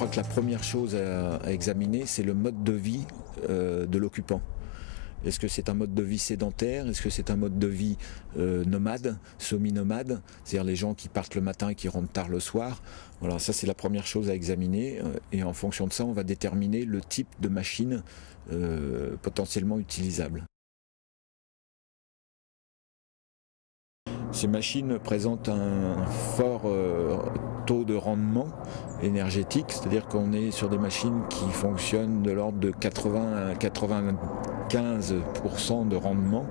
crois que la première chose à examiner, c'est le mode de vie de l'occupant. Est-ce que c'est un mode de vie sédentaire? Est-ce que c'est un mode de vie nomade, semi-nomade? C'est-à-dire les gens qui partent le matin et qui rentrent tard le soir. Voilà, ça c'est la première chose à examiner. Et en fonction de ça, on va déterminer le type de machine potentiellement utilisable. Ces machines présentent un fort taux de rendement énergétique, c'est-à-dire qu'on est sur des machines qui fonctionnent de l'ordre de 80 à 95% de rendement,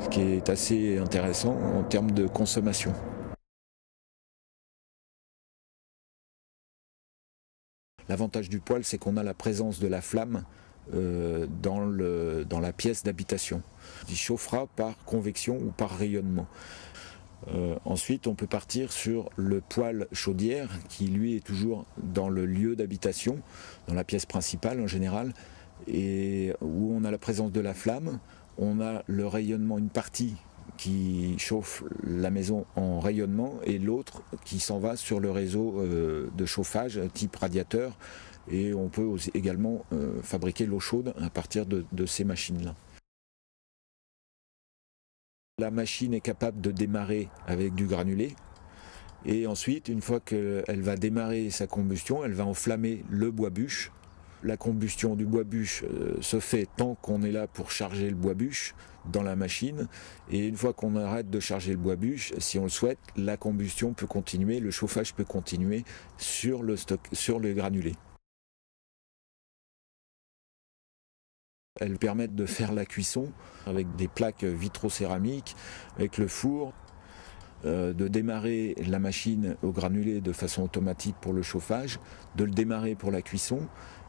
ce qui est assez intéressant en termes de consommation. L'avantage du poêle, c'est qu'on a la présence de la flamme dans la pièce d'habitation. Il chauffera par convection ou par rayonnement. Ensuite, on peut partir sur le poêle chaudière qui lui est toujours dans le lieu d'habitation, dans la pièce principale en général, et où on a la présence de la flamme, on a le rayonnement, une partie qui chauffe la maison en rayonnement et l'autre qui s'en va sur le réseau de chauffage type radiateur, et on peut aussi également fabriquer l'eau chaude à partir de ces machines-là. La machine est capable de démarrer avec du granulé et ensuite, une fois qu'elle va démarrer sa combustion, elle va enflammer le bois-bûche. La combustion du bois-bûche se fait tant qu'on est là pour charger le bois-bûche dans la machine, et une fois qu'on arrête de charger le bois-bûche, si on le souhaite, la combustion peut continuer, le chauffage peut continuer sur le granulé. Elles permettent de faire la cuisson avec des plaques vitrocéramiques, avec le four, de démarrer la machine au granulé de façon automatique pour le chauffage, de le démarrer pour la cuisson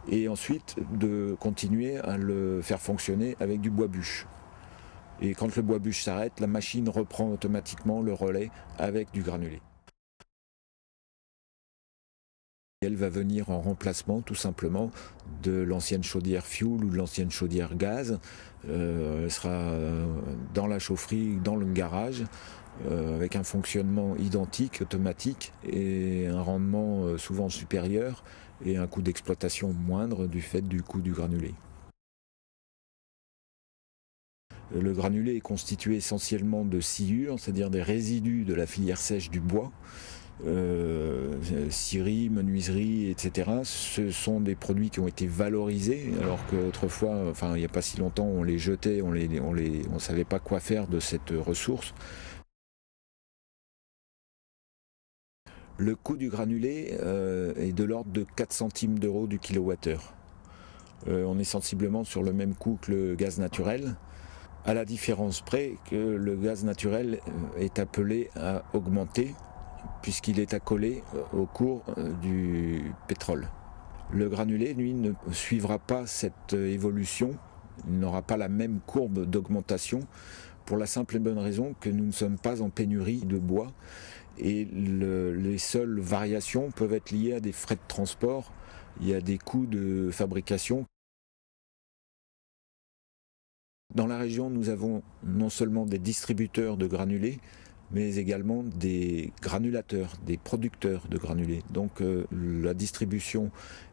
et ensuite de continuer à le faire fonctionner avec du bois-bûche. Et quand le bois-bûche s'arrête, la machine reprend automatiquement le relais avec du granulé. Elle va venir en remplacement tout simplement de l'ancienne chaudière fioul ou de l'ancienne chaudière gaz. Elle sera dans la chaufferie, dans le garage, avec un fonctionnement identique, automatique, et un rendement souvent supérieur et un coût d'exploitation moindre du fait du coût du granulé. Le granulé est constitué essentiellement de sciures, c'est-à-dire des résidus de la filière sèche du bois. Scierie, menuiserie, etc. Ce sont des produits qui ont été valorisés, alors qu'autrefois, enfin il n'y a pas si longtemps, on les jetait, on ne savait pas quoi faire de cette ressource. Le coût du granulé est de l'ordre de 4 centimes d'euros du kilowattheure. On est sensiblement sur le même coût que le gaz naturel, à la différence près que le gaz naturel est appelé à augmenter puisqu'il est accolé au cours du pétrole. Le granulé, lui, ne suivra pas cette évolution, il n'aura pas la même courbe d'augmentation, pour la simple et bonne raison que nous ne sommes pas en pénurie de bois, et les seules variations peuvent être liées à des frais de transport, il y a des coûts de fabrication. Dans la région, nous avons non seulement des distributeurs de granulés, mais également des granulateurs, des producteurs de granulés. Donc la distribution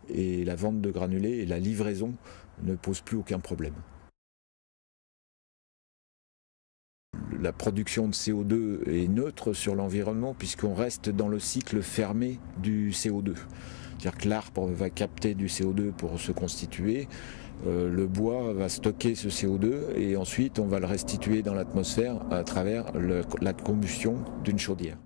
et la vente de granulés et la livraison ne posent plus aucun problème. La production de CO2 est neutre sur l'environnement puisqu'on reste dans le cycle fermé du CO2. C'est-à-dire que l'arbre va capter du CO2 pour se constituer, le bois va stocker ce CO2 et ensuite on va le restituer dans l'atmosphère à travers la combustion d'une chaudière.